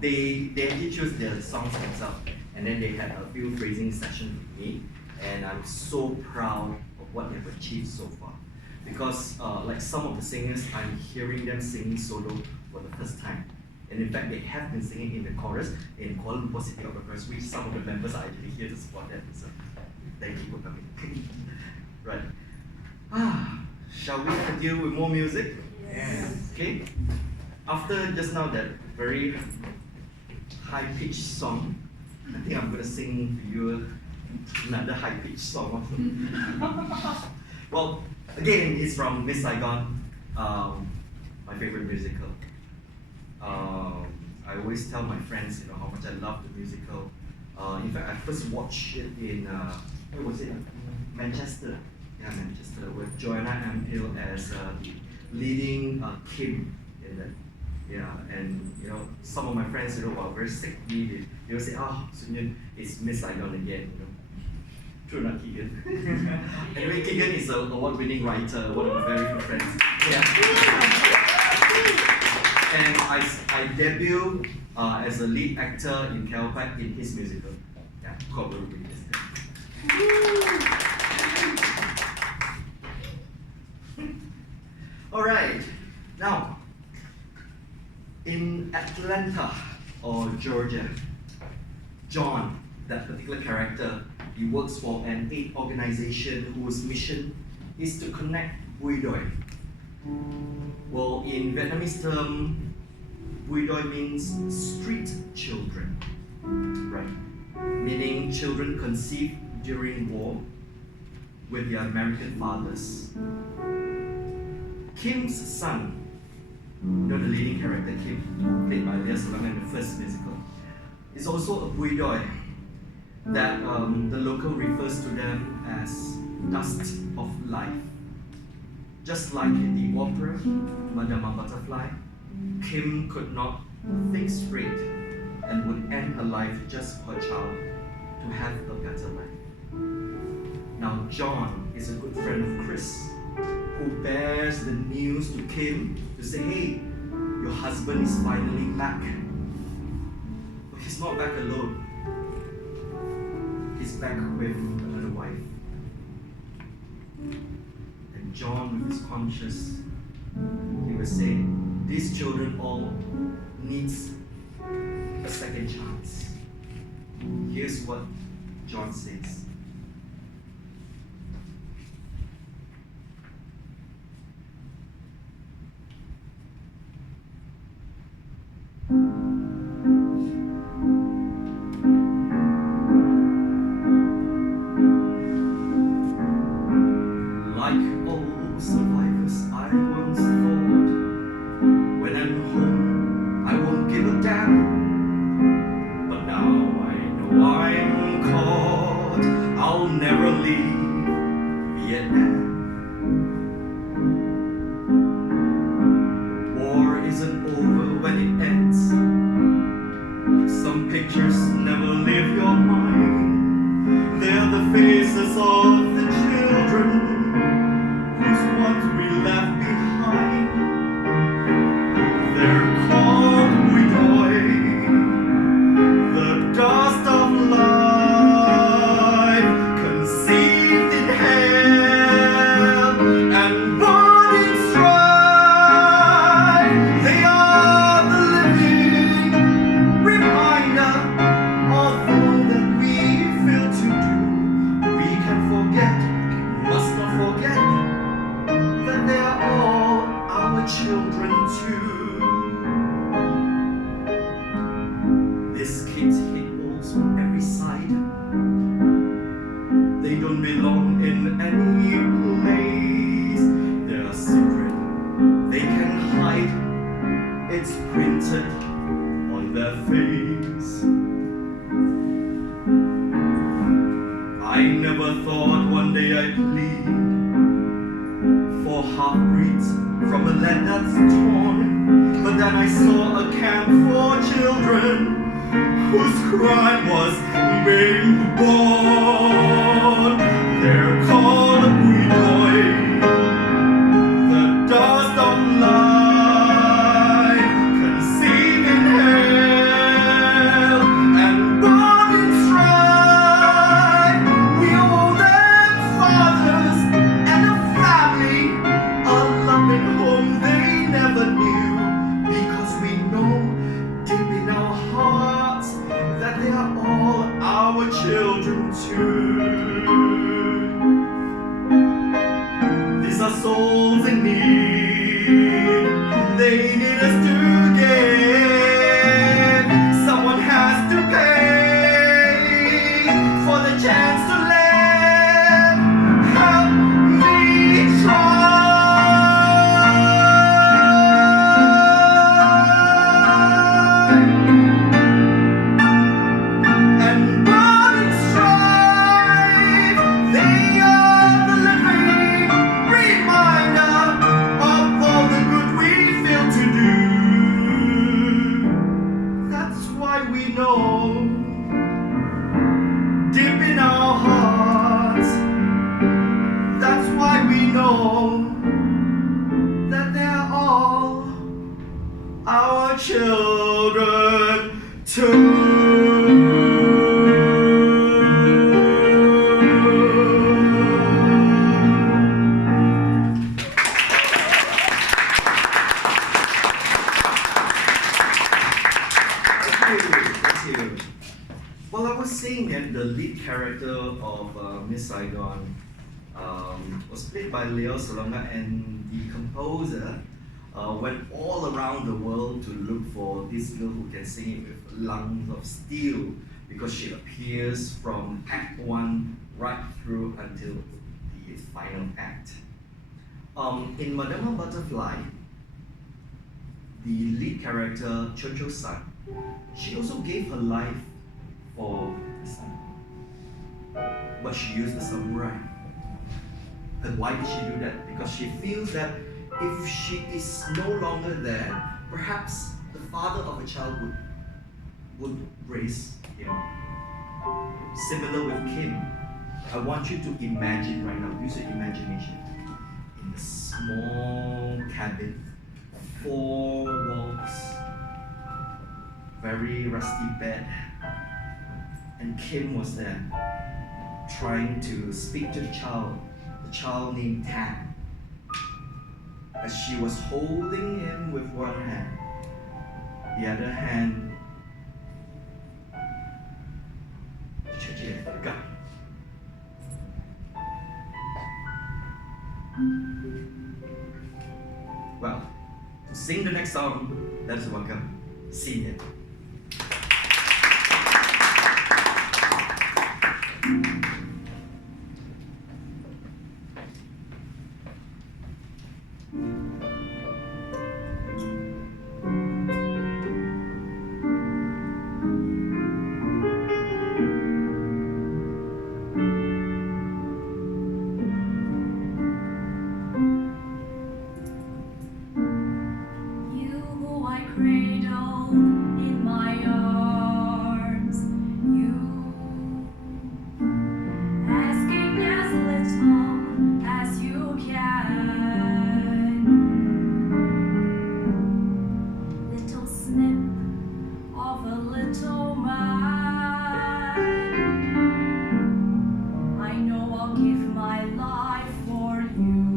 they actually choose their songs themselves, and then they had a few phrasing sessions with me, and I'm so proud of what they've achieved so far. Because like some of the singers, I'm hearing them singing solo for the first time. And in fact, they have been singing in the chorus in Kuala Lumpur City Opera Chorus, which some of the members are actually here to support them. So thank you for coming. Right. Shall we continue with more music? Yes. Okay. After just now that very high-pitched song, I think I'm going to sing to you another high-pitched song. Well, again, it's from Miss Saigon, my favorite musical. I always tell my friends, how much I love the musical. In fact, I first watched it in where was it? Manchester. Yeah, Manchester, with Joanna Ampil as the leading Kim in that. Yeah, and some of my friends, were very sick of me. They would say, "Oh, Soon Yoon, it's Miss Saigon again." True, not Keegan. Anyway, Keegan is an award-winning writer, one of my very good friends. Yeah. And I debuted as a lead actor in KLCO in his musical. Yeah, called Ruby. All right, now in Atlanta or Georgia, John, that particular character, he works for an aid organization whose mission is to connect Bui Doi. Well, in Vietnamese term, Bui Doi means street children, right? Meaning children conceived during war with their American fathers. Kim's son, the leading character Kim, played by Lea Salonga in the first musical, is also a Bui Doi that the local refers to them as dust of life. Just like in the opera, Madama Butterfly, Kim could not think straight and would end her life just for her child to have a better life. Now John is a good friend of Chris, who bears the news to Kim to say, "Hey, your husband is finally back." But he's not back alone. He's back with another wife. And John, with his conscience, he will say, these children all needs a second chance. Here's what John says. The dust of life conceived in hell. know, deep in our hearts, that's why we know that they're all our children too. Thank you. Well, I was saying that the lead character of Miss Saigon was played by Leo Salonga, and the composer went all around the world to look for this girl who can sing it with lungs of steel, because she appears from Act 1 right through until the final act. In Madama Butterfly, the lead character, Cho Cho San, she also gave her life for the sun, but she used a samurai. And why did she do that? Because she feels that if she is no longer there, perhaps the father of a child would raise him. Similar with Kim. I want you to imagine right now, use your imagination, in a small cabin, 4 walls, very rusty bed, and Kim was there trying to speak to the child named Tan, as she was holding him with one hand, the other hand gun. Well, to sing the next song, let us welcome Senior. Cradle in my arms, you asking as little as you can. Little snip of a little man. I know I'll give my life for you.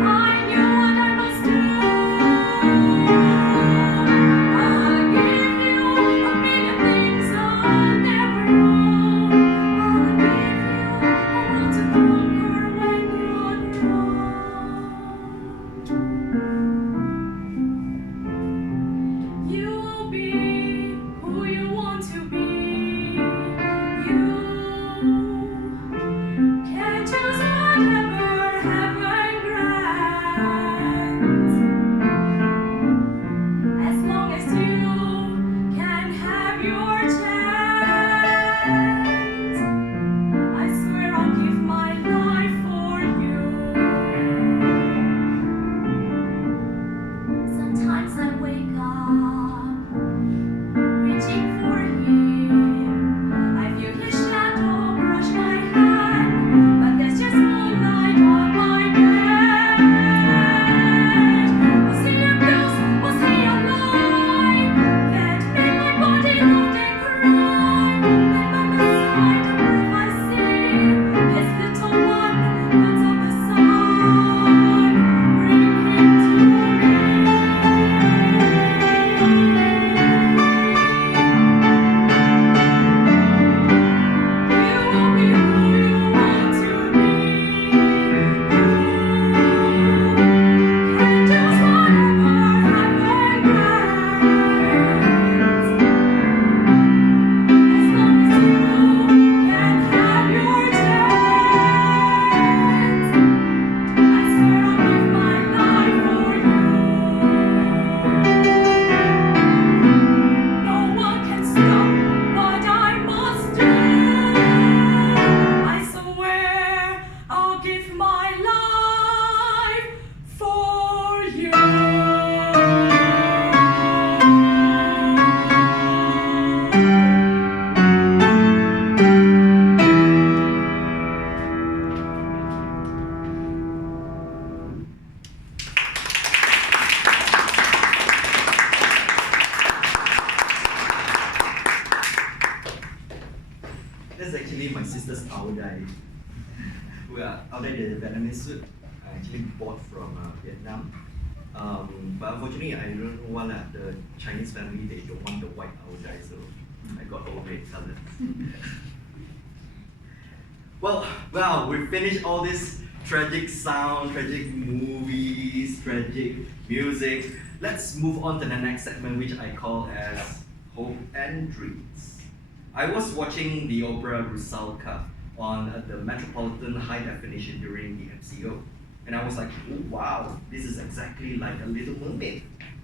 I knew Ao Dai. Well, Ao Dai, the Vietnamese suit, I actually bought from Vietnam. But unfortunately, I don't know why the Chinese family, they don't want the white Ao Dai, so I got all red color. Well, wow, we finished all this tragic sound, tragic movies, tragic music. Let's move on to the next segment, which I call as Hope and Dreams. I was watching the opera Rusalka on the Metropolitan High Definition during the MCO. And I was like, oh, wow, this is exactly like a Little Mermaid.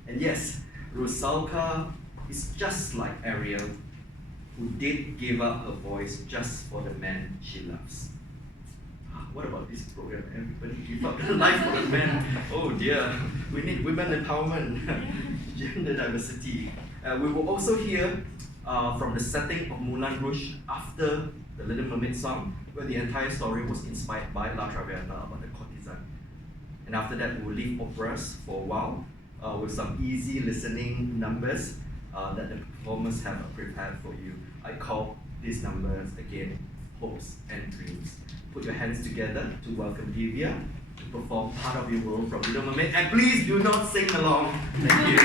And yes, Rusalka is just like Ariel, who did give up her voice just for the man she loves. What about this program? Everybody give up their life for the man. Oh dear, we need women empowerment, gender diversity. We will also hear from the setting of Moulin Rouge after the Little Mermaid song, where the entire story was inspired by La Traviata about the courtesan. And after that, we will leave operas for a while with some easy listening numbers that the performers have prepared for you. I call these numbers again, Hopes and Dreams. Put your hands together to welcome Divya to perform Part of Your World from Little Mermaid. And please do not sing along. Thank you.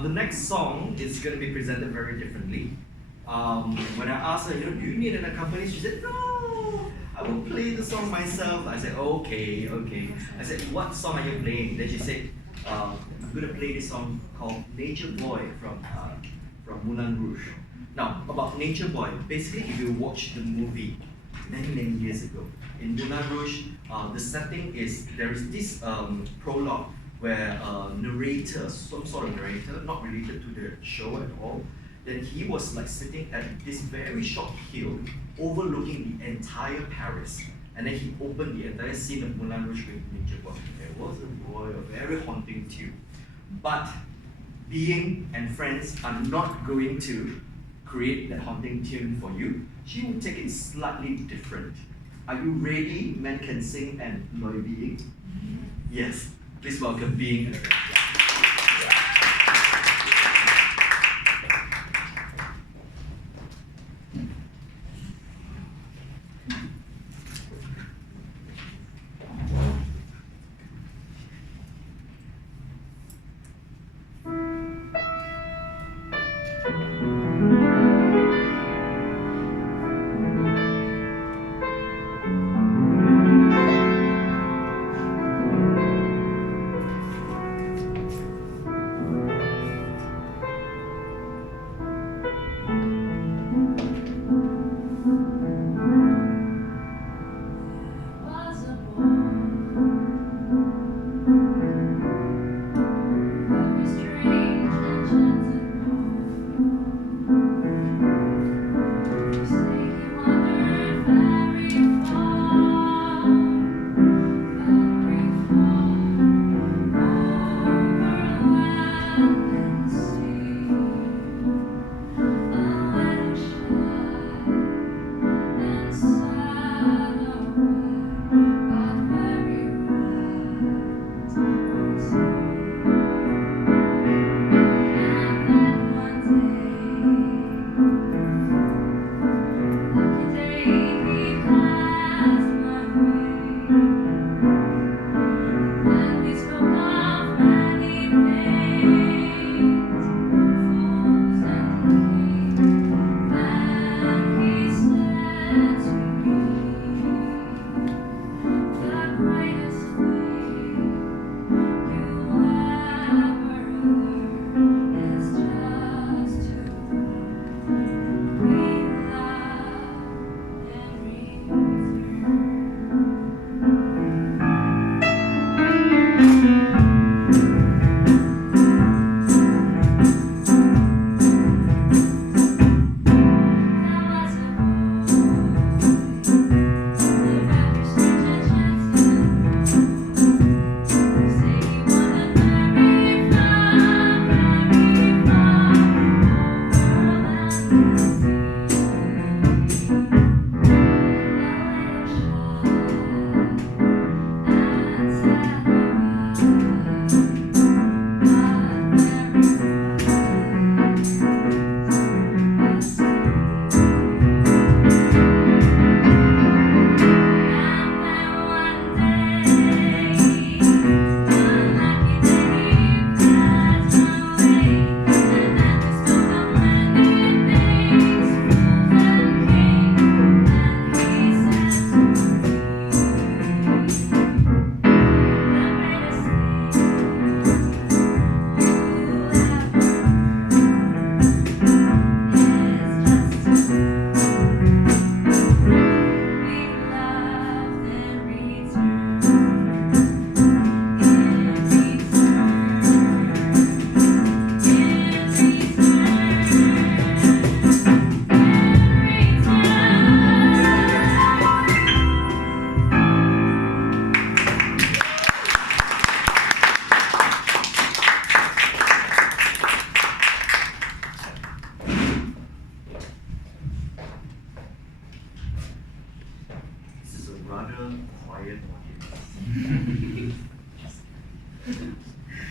The next song is going to be presented very differently. When I asked her, do you need an accompanist? She said, no, I will play the song myself. I said, okay. I said, what song are you playing? Then she said, I'm going to play this song called Nature Boy from Moulin Rouge. Now, about Nature Boy, basically if you watch the movie many years ago, in Moulin Rouge, the setting is, there is this prologue where a narrator, some sort of narrator, not related to the show at all, then he was like sitting at this very short hill overlooking the entire Paris. And then he opened the entire scene of Moulin Rouge with Nature Boy. It was a very haunting tune. But Being and friends are not going to create that haunting tune for you. She will take it slightly different. Are you ready, Men Can Sing and Loy Being? Yes. Please welcome Being and friends.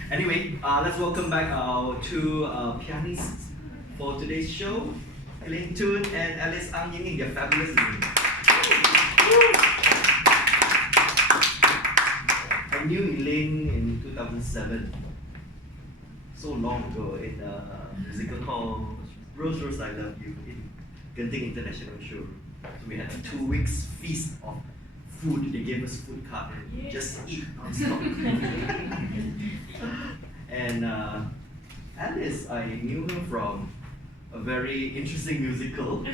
Anyway, let's welcome back our two pianists for today's show, Elaine Toon and Alice Ang Ying. They're fabulous. I knew Elaine in 2007, so long ago, in a musical called Rose Rose I Love You in Genting International Showroom. So we had a 2 weeks feast of food. They gave us food cart and just eat non-stop. And Alice, I knew her from a very interesting musical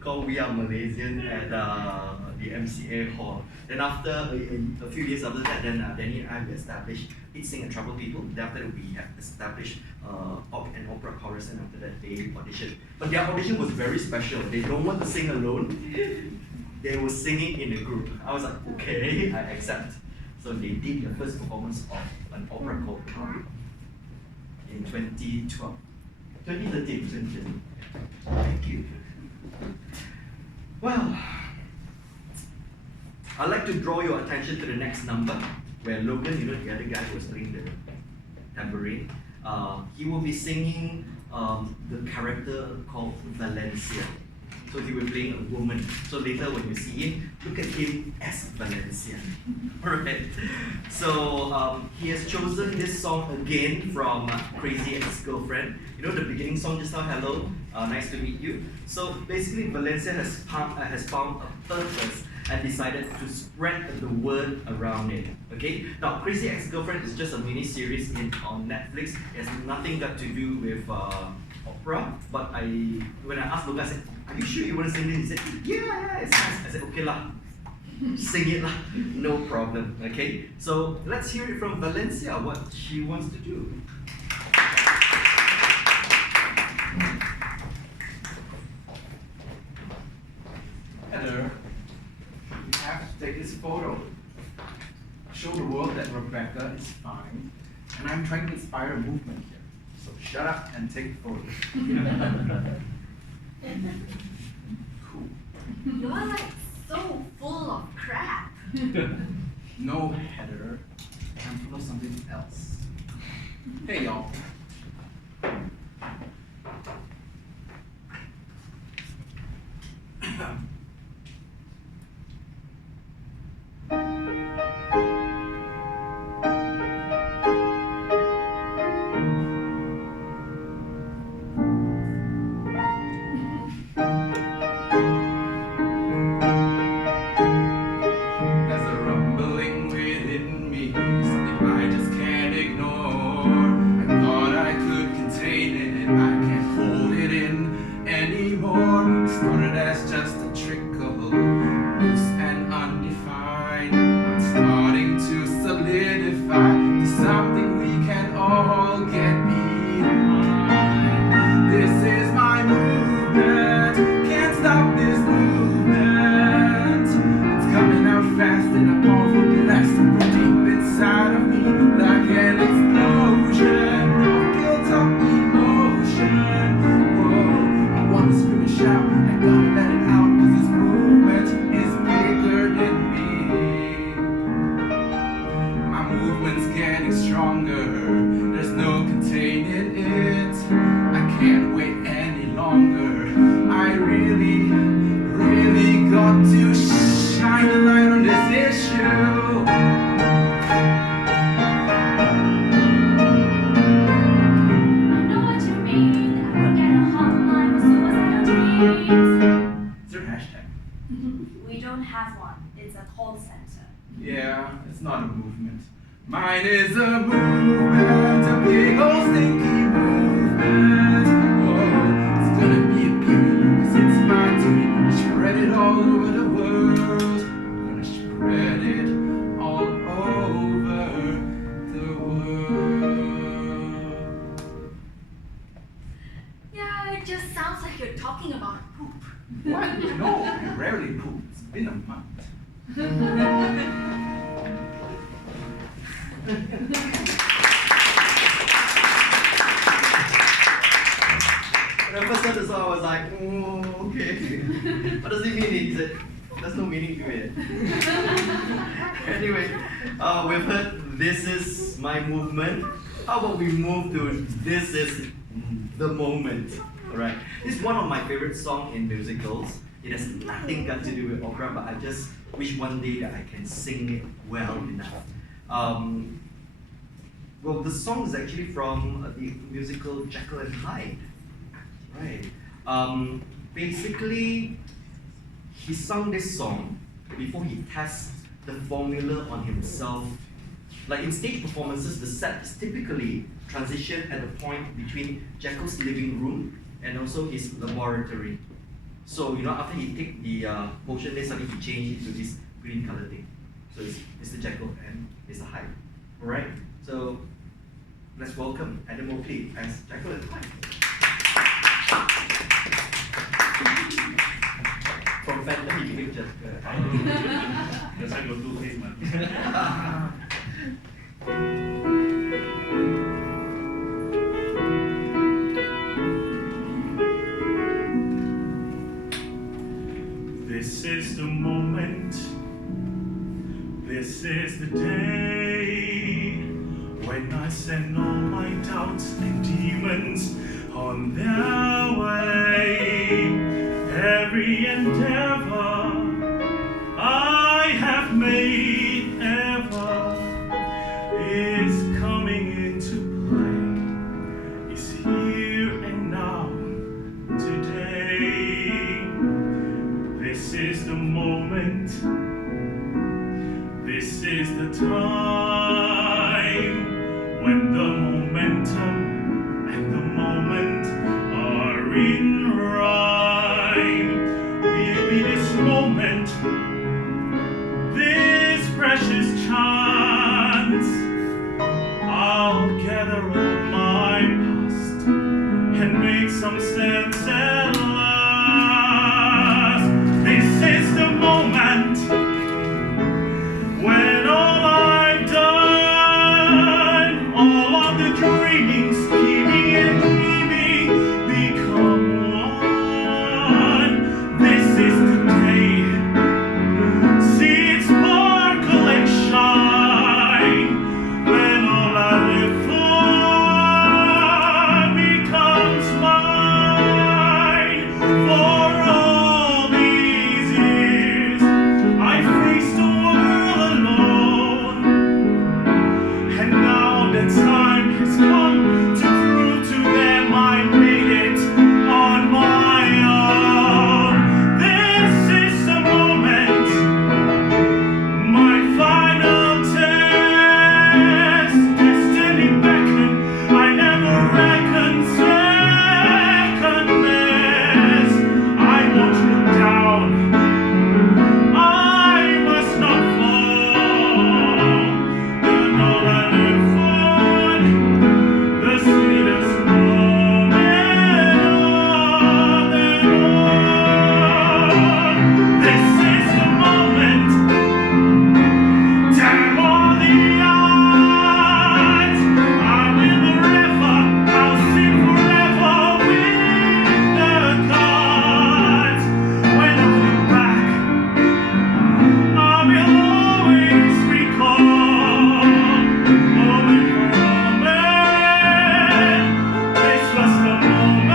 called We Are Malaysian at the MCA Hall. Then after a few years after that, then Danny and I we established Eat, Sing and Trouble People. Then after that we have established an opera chorus, and after that they auditioned. But their audition was very special. They don't want to sing alone. They were singing in a group. I was like, okay, I accept. So they did their first performance of an opera called Toon in 2012. 2013. Thank you. Well, I'd like to draw your attention to the next number, where Logan, you know, the other guy who was playing the tambourine, he will be singing the character called Valencia. So he will be playing a woman. So later when you see him, look at him as Valencia. Alright. So he has chosen this song again from Crazy Ex-Girlfriend. You know the beginning song just now, hello, nice to meet you. So basically Valencia has found a purpose and decided to spread the word around it. Okay? Now Crazy Ex-Girlfriend is just a mini-series on Netflix. It has nothing got to do with opera, but when I asked Logan, I said, are you sure you want to sing this? He said, yeah, it's nice. I said, okay lah, sing it lah, no problem, okay? So let's hear it from Valencia, what she wants to do. Heather, you have to take this photo. Show the world that Rebecca is fine, and I'm trying to inspire a movement here. So shut up and take the photo. Cool. You are like so full of crap. No, Heather, I'm full of something else. Hey, y'all. We don't have one. It's a call center. Yeah, it's not a movement. Mine is a movement, a big old stinky movement. Oh, it's gonna be a beauty, 'cause it's my duty to spread it all over the world. I'm gonna spread it all over the world. Yeah, it just sounds like you're talking about poop. What? No, I rarely poop. It's been a month. When I first heard the song, I was like, oh, okay. What does it mean? He said, there's no meaning to it. Anyway, we've heard This Is My Movement. How about we move to This Is The Moment? Alright. This is one of my favorite songs in musicals. It has nothing got to do with opera, but I just wish one day that I can sing it well enough. Well, the song is actually from the musical Jekyll and Hyde. Right. Basically, he sung this song before he tests the formula on himself Like in stage performances, the set is typically transitioned at the point between Jekyll's living room and also his laboratory. So, you know, after he take the potion, then suddenly he changed it to this green color thing. So it's Mr. Jekyll and Mr. Hyde. Alright, so let's welcome Adam Oakley as Jekyll and Hyde. From Phantom, he became Jekyll. Because I go two-faced man. This is the moment, this is the day when I send all my doubts and demons on their way. Every endeavor I have made ever is coming into play, is here and now, today. This is the moment, this is the time when the momentum and the moment are in rhyme. Give me this moment, this precious chance. I'll gather all my past and make some sense at last. This is the moment when all I've done, all of the dreaming, scheming and dreaming become one. This is the day. See it sparkle and shine when all I live for becomes mine. For all these years I faced the world alone, and now the time has come to prove to them I made it on my own. This is the moment, my final test. Destiny beckoned, I never reckoned second best. I won't look down, I must not fall. Then all I live for, the sweetest moment of them all. This is the moment, damn all the odds. I'm in the river, I'll sing forever with the gods. When I look back, I will always recall, moment for moment, this was the moment,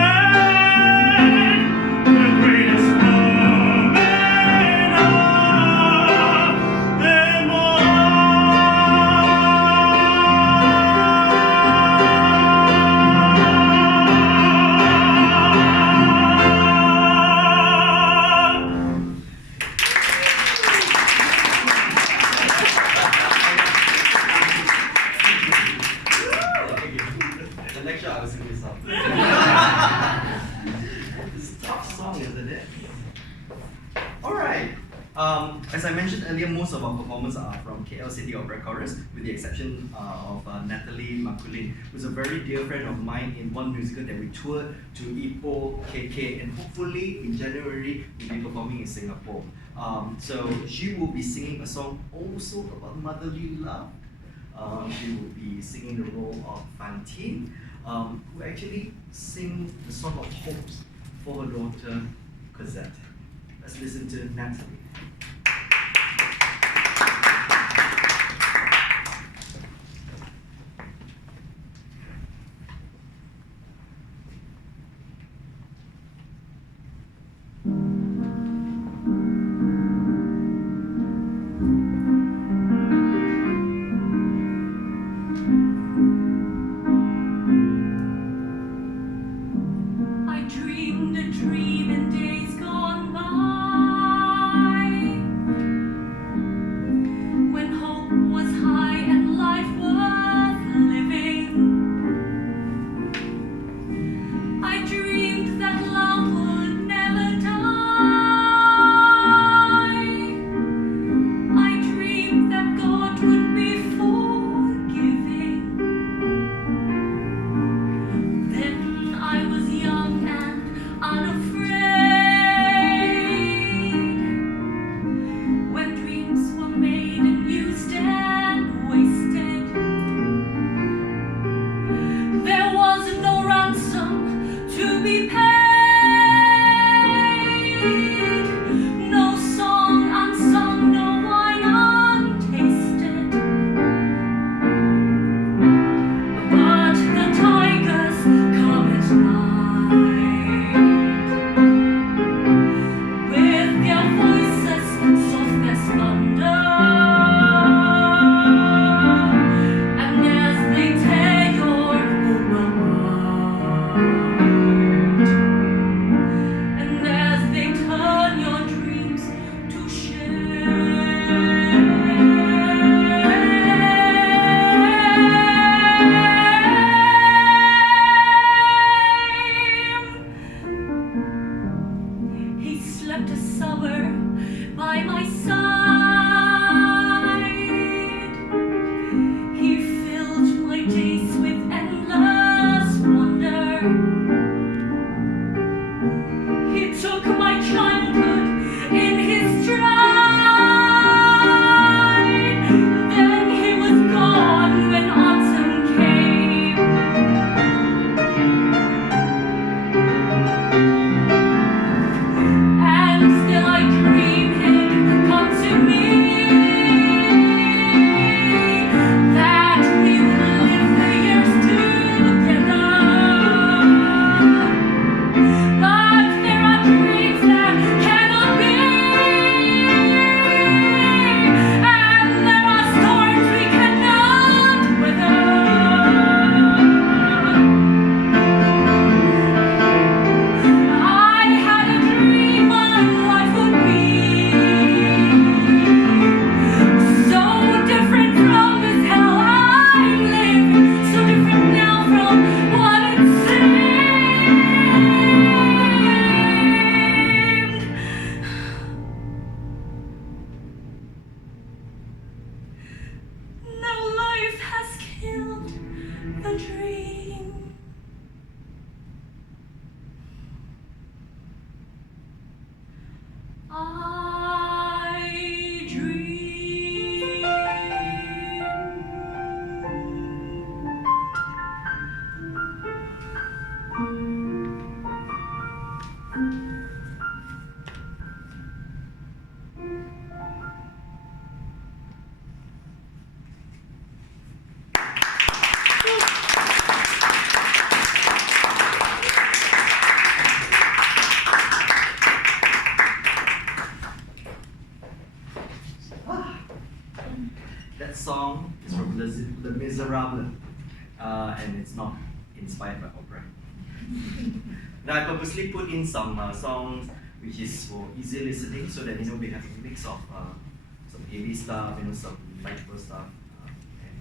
the greatest moment of them all. The next show I will sing this song. It's a tough song, isn't it? Alright. As I mentioned earlier, most of our performers are from KLCO Opera Chorus, with the exception of Natalie Makulin, who's a very dear friend of mine in one musical that we toured to Ipoh, KK, and hopefully in January we'll be performing in Singapore. So she will be singing a song also about motherly love. She will be singing the role of Fantine, who actually sing the song of hopes for her daughter Cosette. Let's listen to Natalie. I dreamed a dream in days gone by. spent a summer by my side. He filled my days with endless wonder. He took my childhood in his stride. Then he was gone when autumn came. And still I dream he'd come to me, that we would live the years together. But there are dreams that cannot be, and there are storms we cannot weather. I had a dream my life would be so different from this hell I'm living, so different now from what it seemed. Now life has killed the dream. I dream. That song is from Les Miserables, and it's not inspired by opera. Now I purposely put in some songs which is for easy listening, so that we have a mix of some heavy stuff, some lighter stuff. And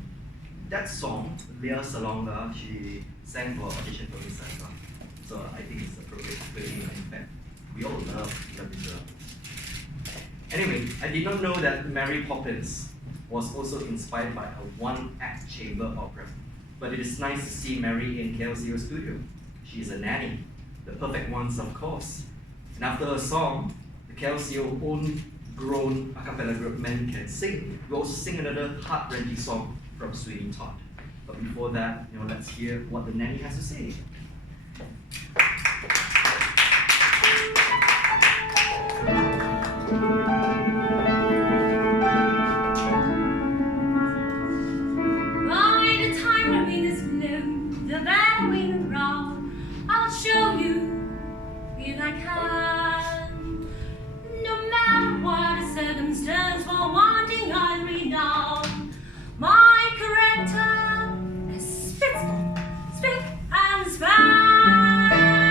that song, Lea Salonga, she sang for audition for this as well. So I think it's appropriate to put in. In fact, we all love Les Miserables. Anyway, I did not know that Mary Poppins was also inspired by a one-act chamber opera. But it is nice to see Mary in KLCO Studio. She is a nanny, the perfect ones, of course. And after a song, the KLCO own grown a cappella group Men Can Sing. We also sing another heart-wrenching song from Sweeney Todd. But before that, let's hear what the nanny has to say. By the time the wind is blue, the better wind around, I'll show you if I can. No matter what the circumstance, for one thing I'll renown. My character is spick and span.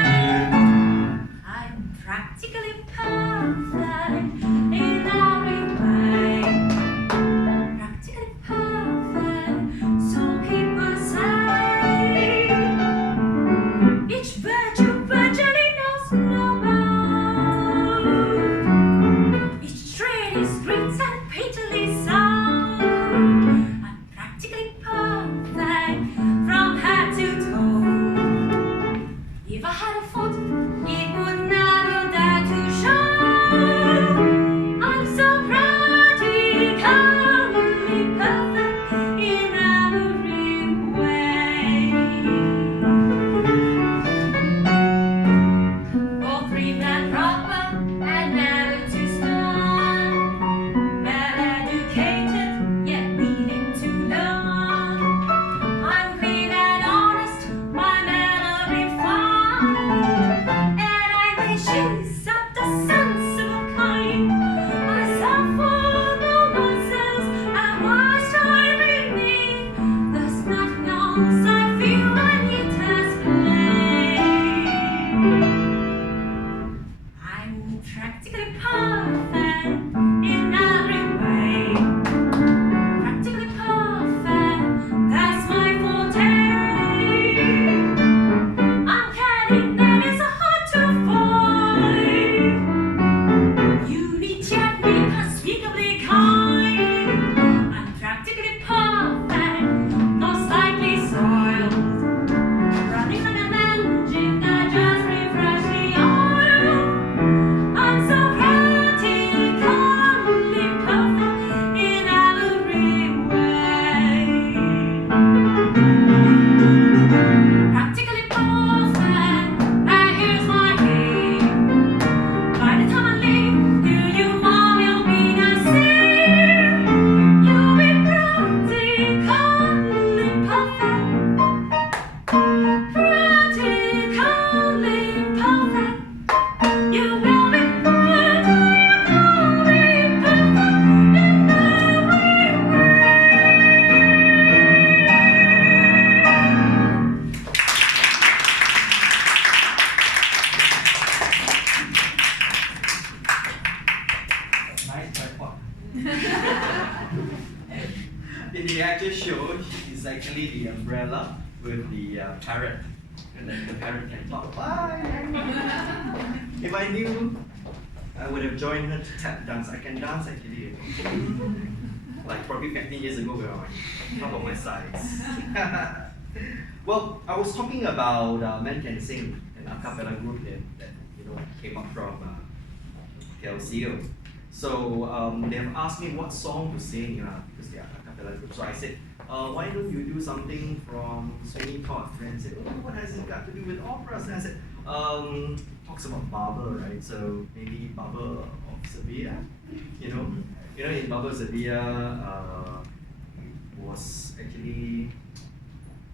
in the actual show, it's actually the umbrella with the parrot. And then the parrot can talk. Bye! If I knew, I would have joined her to tap dance. I can dance actually. Like probably 15 years ago, where I'm half of my size. Well, I was talking about Men Can Sing, an a cappella group that came up from KLCO. So they have asked me what song to sing, because they are a cappella group. So I said, why don't you do something from Sweeney Todd? And they said, oh, what has it got to do with operas? And I said, talks about Barber, right? So maybe Barber of Sevilla, in Barber of Sevilla was actually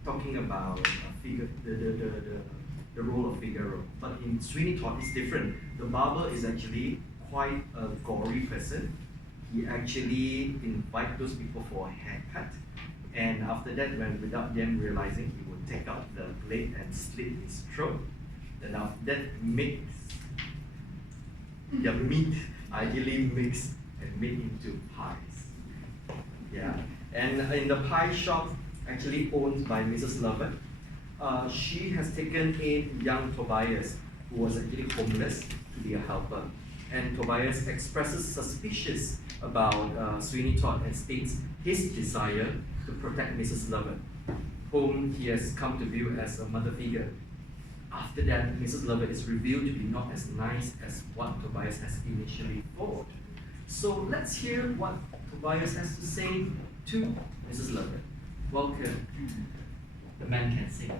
talking about the role of Figaro. But in Sweeney Todd, it's different. The Barber is actually quite a gory person. He actually invite those people for a haircut, and after that, without them realizing, he would take out the blade and slit his throat. And after that, makes the meat ideally mixed and made into pies. Yeah, and in the pie shop, actually owned by Mrs. Lovett, she has taken in young Tobias, who was actually homeless, to be a helper. And Tobias expresses suspicious about Sweeney Todd and states his desire to protect Mrs. Lovett, whom he has come to view as a mother figure. After that, Mrs. Lovett is revealed to be not as nice as what Tobias has initially thought. So let's hear what Tobias has to say to Mrs. Lovett. Welcome. The Man Can Sing.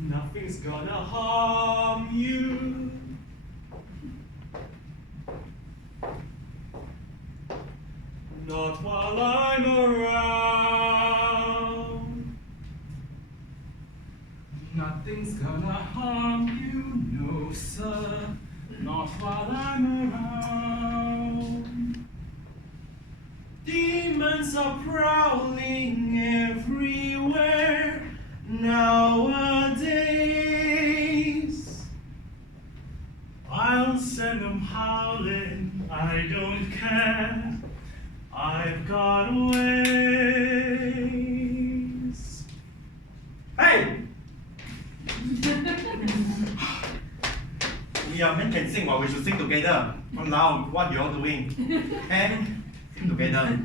Nothing's gonna harm you. Not while I'm around. Nothing's gonna harm you, no sir, not while I'm around. Demons are prowling everywhere nowadays. I'll send them howling, I don't care. I've got ways. Hey! We are Men Can Sing, while we should sing together. Now, what you all doing? And sing together.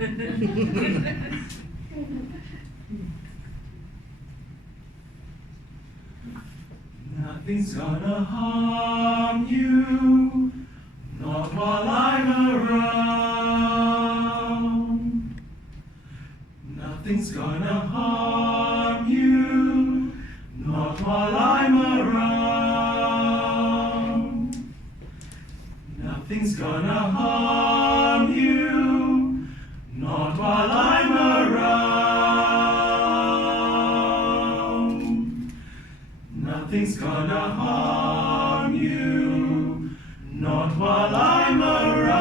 Nothing's gonna harm you, not while I'm around. Nothing's gonna harm you, not while I'm around. Nothing's gonna harm you, not while I'm around. Nothing's gonna harm you, not while I'm around.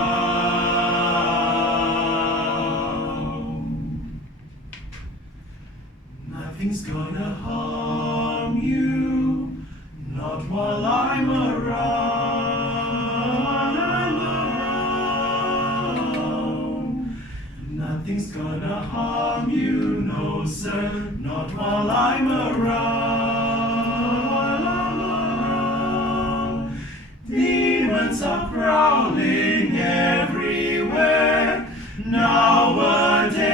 Nothing's gonna harm you, not while I'm around. Nothing's gonna harm you, no sir, not while I'm around. Demons are prowling everywhere nowadays.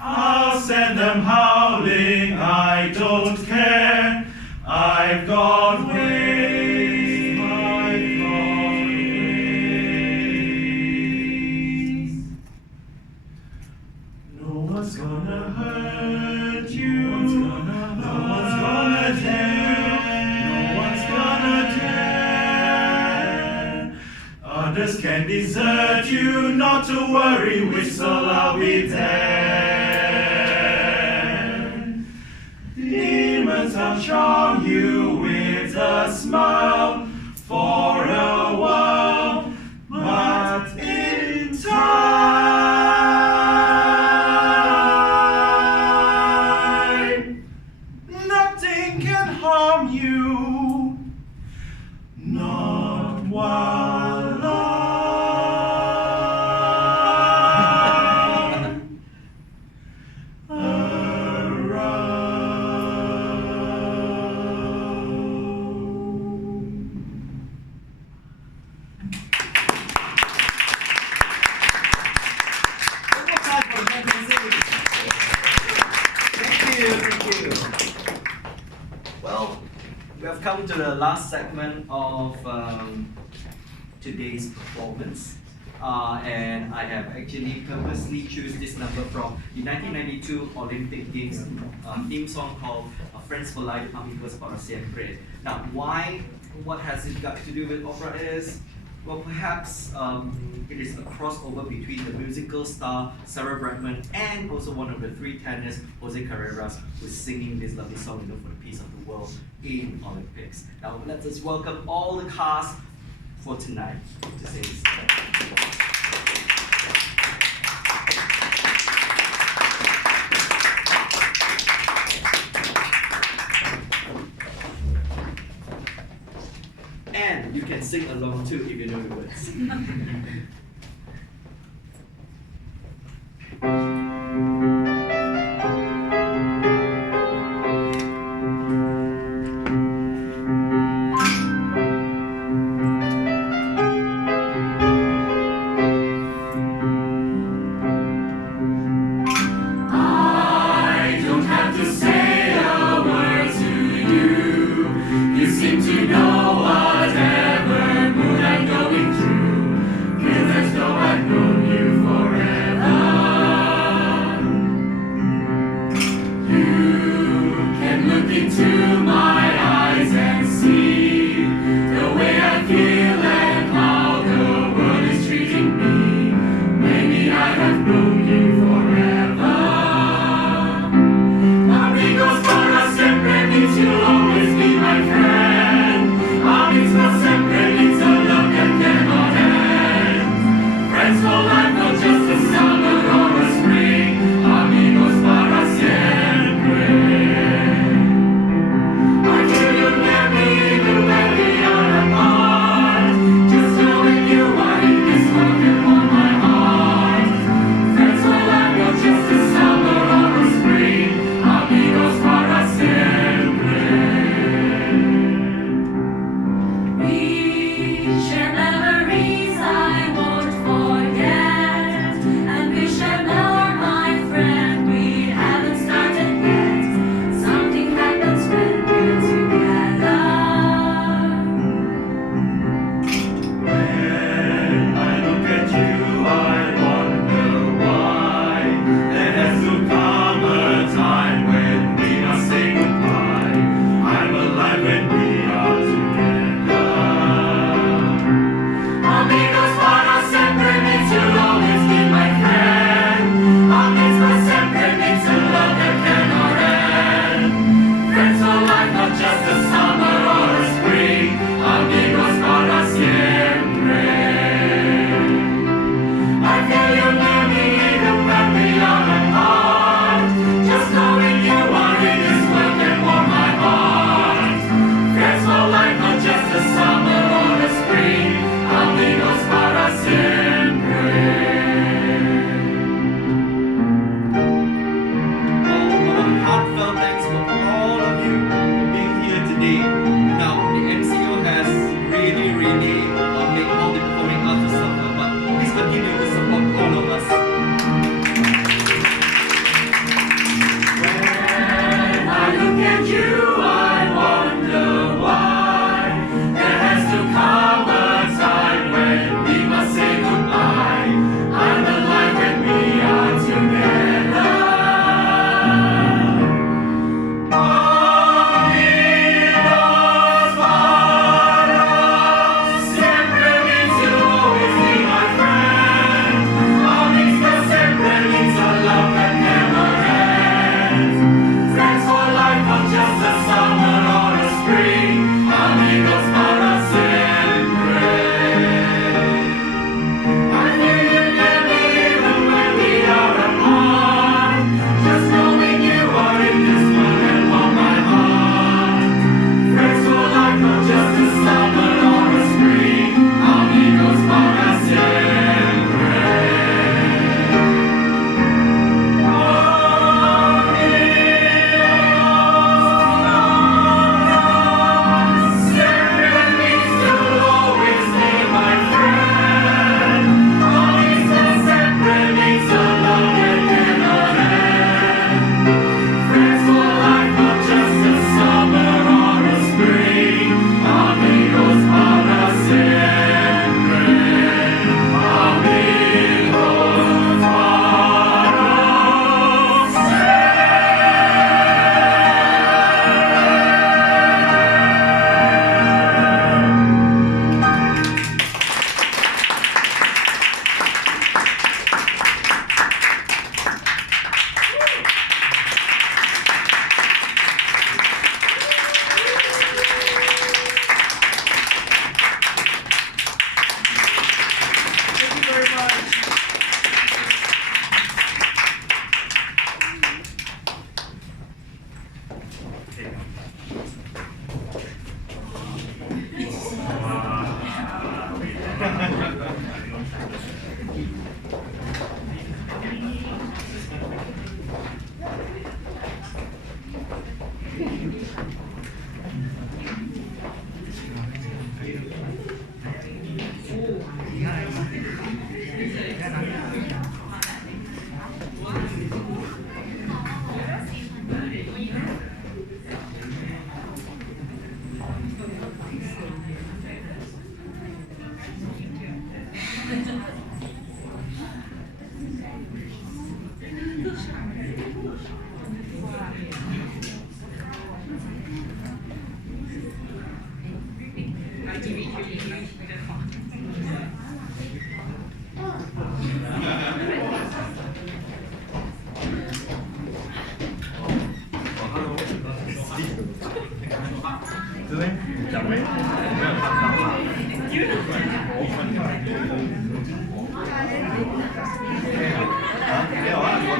I'll send them howling, I don't care. I've got ways, I've got ways. No one's gonna hurt you, no one's gonna dare, no one's gonna dare. Others can desert you, not to worry, whistle, I'll be there. Demons will charm you with a smile for a while, but in time, nothing come to the last segment of today's performance. And I have actually purposely choose this number from the 1992 Olympic Games theme song called Friends for Life, Amigos para Siempre. Now, what has it got to do with opera is, well, perhaps it is a crossover between the musical star Sarah Brightman and also one of the three tenors, Jose Carreras, who's singing this lovely song, for the peace of the world in Olympics. Now, let's just welcome all the cast for tonight to say this. And you can sing along too if you know the words. You seem to know whatever mood I'm going through. 'Cause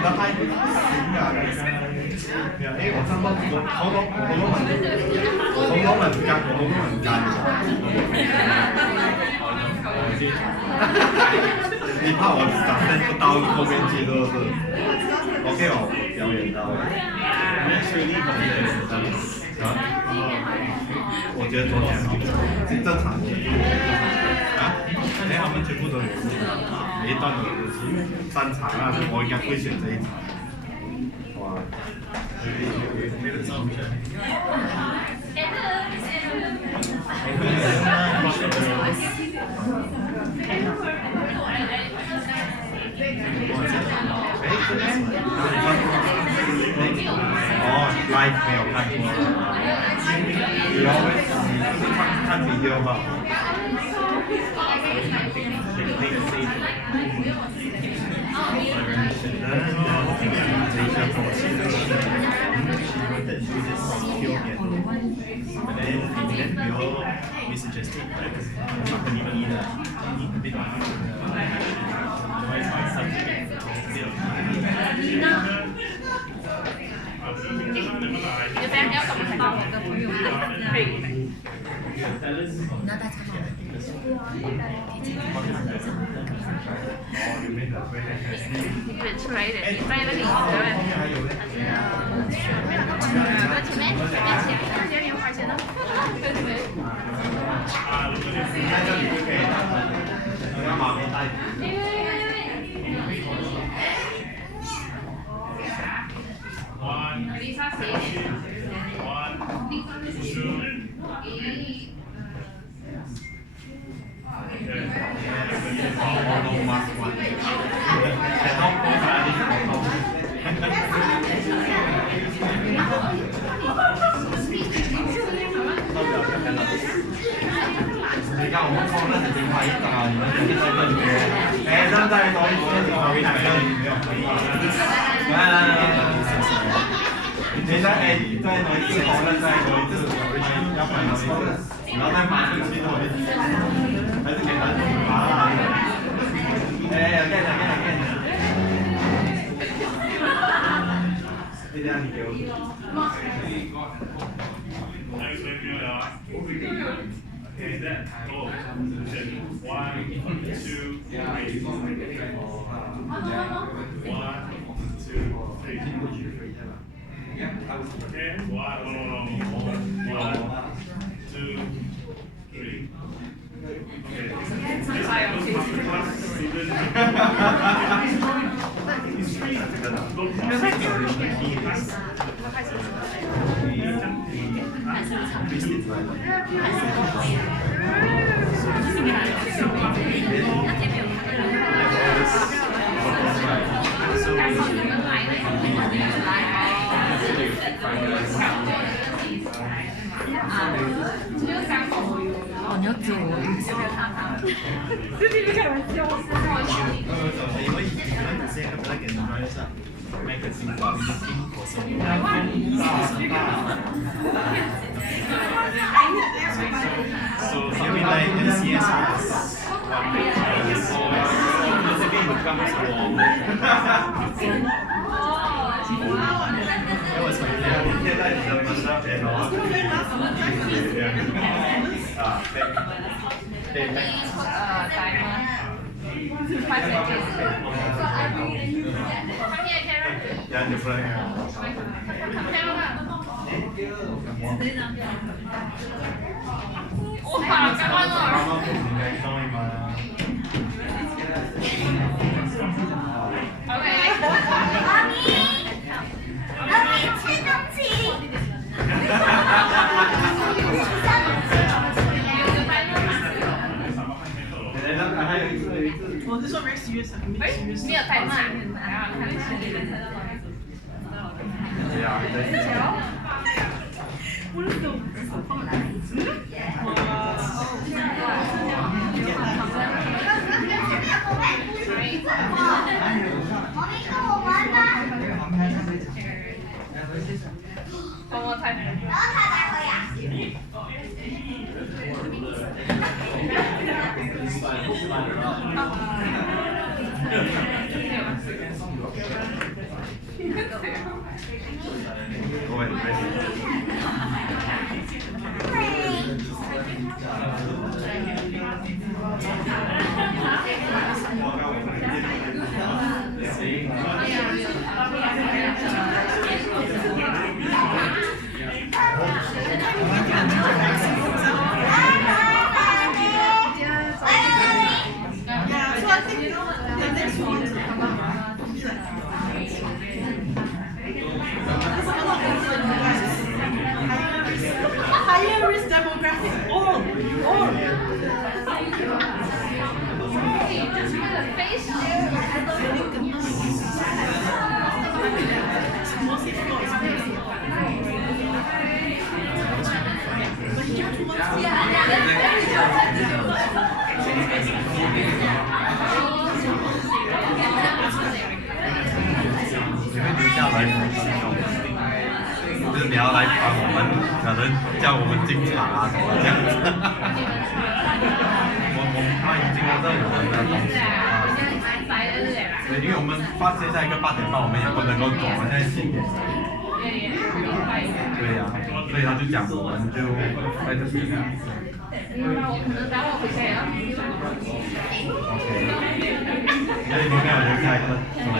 得太醒啊！我真係好多問間。你怕我打算不到后面去是不是 ？OK 哦，表演到了。是力捧的啊？我觉得昨天好，是正常的。啊？他们全部都有每一段都有3場啊，我應該會選這一場。哇！那個照片。哦，live 没有看过。有，看 video 吧。We suggested like company E的一个 bit出来一点，在那里，前面花钱呢？你看我们空那只拍一张，你们就在这里面。哎，站在同一个地方，没有可以。来，你在哎，在同一次空，那在同一次，要拍同一次，然后再马上去同一次，还是给他啊？哎，again。这样你给我。Okay, then go. 1, 2, 3. 1, 2, 3. Okay, 1, 2, 3.哦，你要走了。这是开玩笑。因为现在不在给你们上麦克风，我送你。So maybe like NCS has one big place. The game becomes warm. That was my favorite. 现在你的门那边哦。啊，对。台吗？快点进。Come here, Karen. Yeah, the front. Come here. 哇，干嘛呢？妈咪吃东西。我是说 very serious，没有太慢。我的手放哪里？妈咪跟我玩吧。帮我拍。然后他才会呀。Go ahead, ready. Yeah, so I think the next one to come up will be like higher risk demographic. All. Just 你要来帮我们，可能叫我们进场啊什么这样子。我怕已经到我们的东西啊。对，因为我们现在一个8点半，我们也不能够走，我们现在7点。对呀、所以他就讲我们就在这边。OK。所以你没有留下一个什么？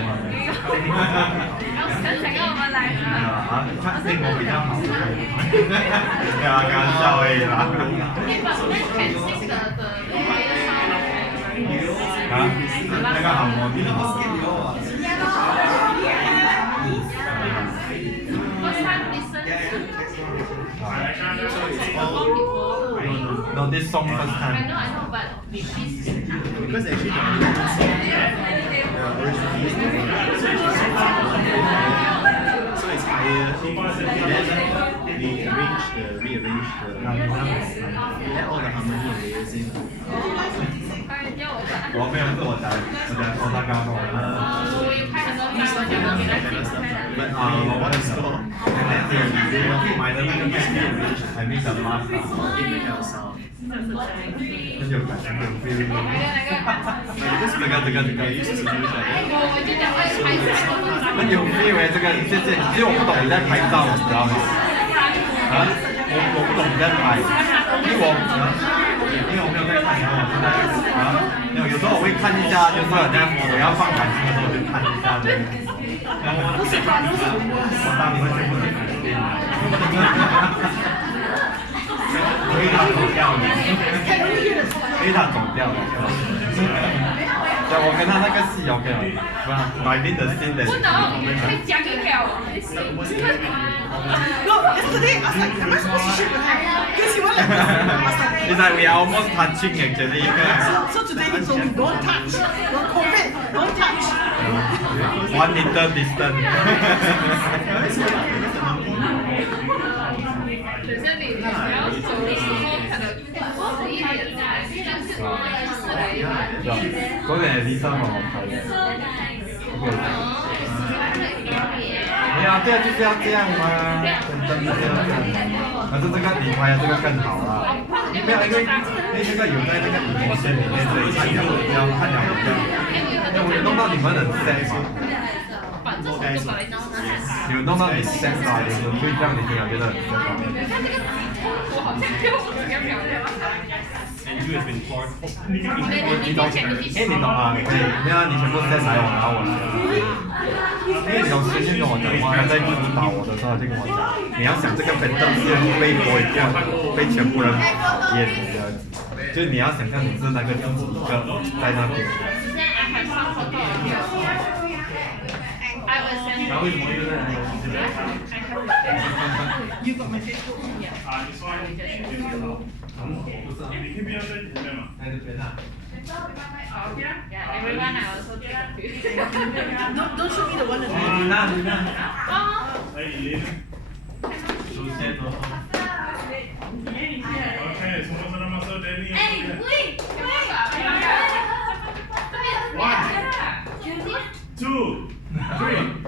啊，他令我比较好。对啊，开玩笑而已啦。啊，那个好模拟。No, this song first time. Because actually the original song, so it's higher. Then we rearrange the, add all the harmony and layers in. 我没有，是我在说他刚刚跟我说。But what is called? And then they minor rearrange I mean the mask. in the kind of sound. 很有感觉，很 feel。Because we used to do it like that. So it's not hard. 很有 feel 这个，其实我不懂你在拍照，你知道吗？啊，我不懂你在拍，因为我没有在看，然后我现在没有，有时候我会看一下，就是人家我要放感情的时候我就看一下这样。我当你们全部是肯定的。所以他走掉了，所以他走掉了。对，我跟他那个戏 OK 了，买定的新的。No, yesterday I was like, am I supposed to shoot with her? Because he went like this. I was like, It's like we are almost touching actually. so today he told me, don't touch, don't commit, don't touch. 1 meter distance. 昨天也Lisa帮我拍的。没有啊，对啊，就是要这样嘛，真的是要这样。可是这个你拍的这个更好啦，没有，因为这个有在那个影片里面，所以看了比较看了比较，因为我弄到你们很 sad 嘛，有弄到你 sad 嘛，有所以这样你就觉得很 sad 嘛。You has been part. 你懂？你懂啊？对，没有啊，你全部在来我拿我因为有时间跟我讲话，他在指导我的时候就跟我讲，你要想这个分灯是被我一样被全部人演的，就是你要想象你是那个自己一个在那边。然后为什么又在那边You got my Facebook? This one. 你可以不要在里面嘛？在这边啊。Don't show me the one that 你那。哎，Elaine。首先呢。 Okay, sama-sama masuk Danny. wait. 1, 2, 3.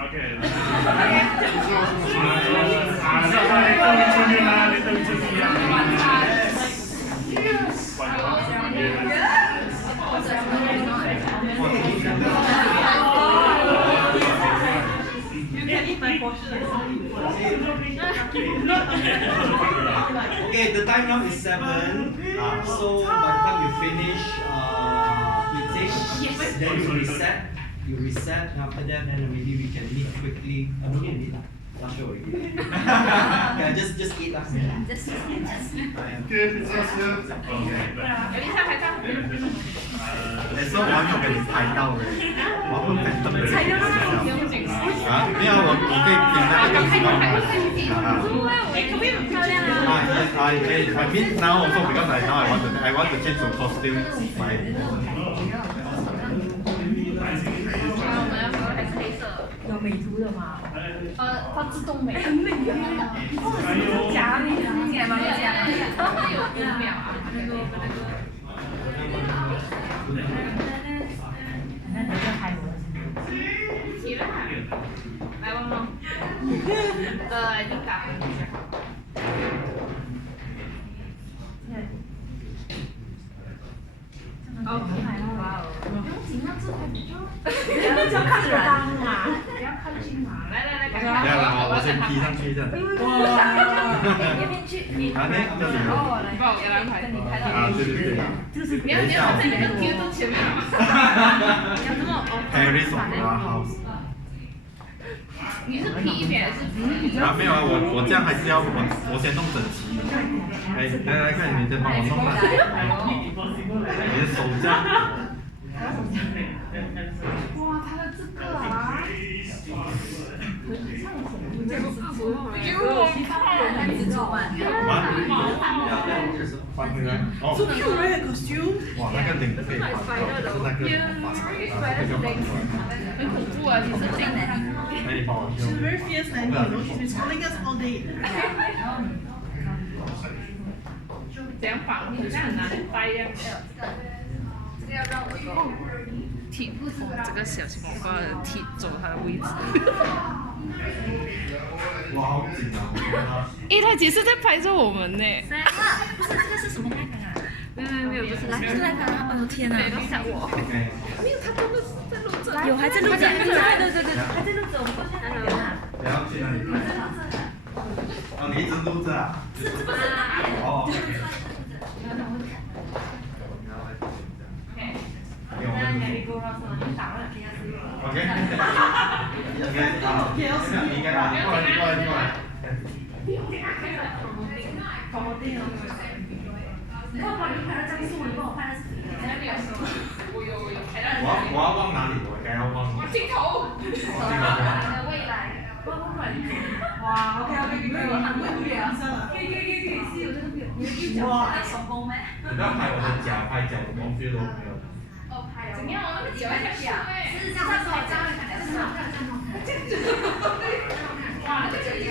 Okay. Okay, the time now is 7. So by the time you finish eating, then you reset. You reset, and after that, then maybe we can meet quickly. No need meet lah. Not sure already. Yeah, just eat lah.那时候我还没有给你拍到嘞，我要分分的。啊，没有，我可以点那个知道吗？I mean now also because I want to change to costume my. 有美图的吗？它自动美。很美啊！假美啊！假吗？假吗？有5秒啊。那你就拍我。起来，来问吗？你打分比较好。哦，哇哦！不用紧张，这还比较。不要看着当啊！不要靠近嘛！来，赶快。不要啦，我先 P 上去这样。哇！那边去，你啊，那这里。帮我来拍。啊，对对对。就是你要在你的贴都前面了。要这么 Paris of our house。你是 P 一边还是 P？啊，没有啊，我这样还是要我先弄整齐。哎，来看你先帮我弄啦。你的手这样。哇，他的这个啊！翻回来。哦。So cute, right? The costume. 哇，那个领子可以翻到，是那个很恐怖啊！你是进来。那你帮我修。 She's very fierce, Nanny. You know, she's been calling us all day. 这样绑，很像很难掰呀。这个要让我踢不从这个小青瓜踢走他的位置。哇，好紧啊！他其实在拍着我们呢。不是这个是什么那个啊？没有，不是来，是那个啊！哎呦天哪！像我。没有，他真的是在录着。有还在录着，对，还在录着，我们过去那边啊。不要去哪里拍？哦，你一直录着啊？是这不是那边？哦。OK。你应该拿过来。你帮我把你拍的张数，你帮我拍的视频。我要忘哪里？我该要忘。镜头。未来。哇，OK，没有，很会不了。可以，是有这个表，你的脚手工咩？你不要拍我的脚，拍脚什么 feel 都没有。怎么样？我那个脚还在笑哎。是这样子，这样子，哇，那个脚也。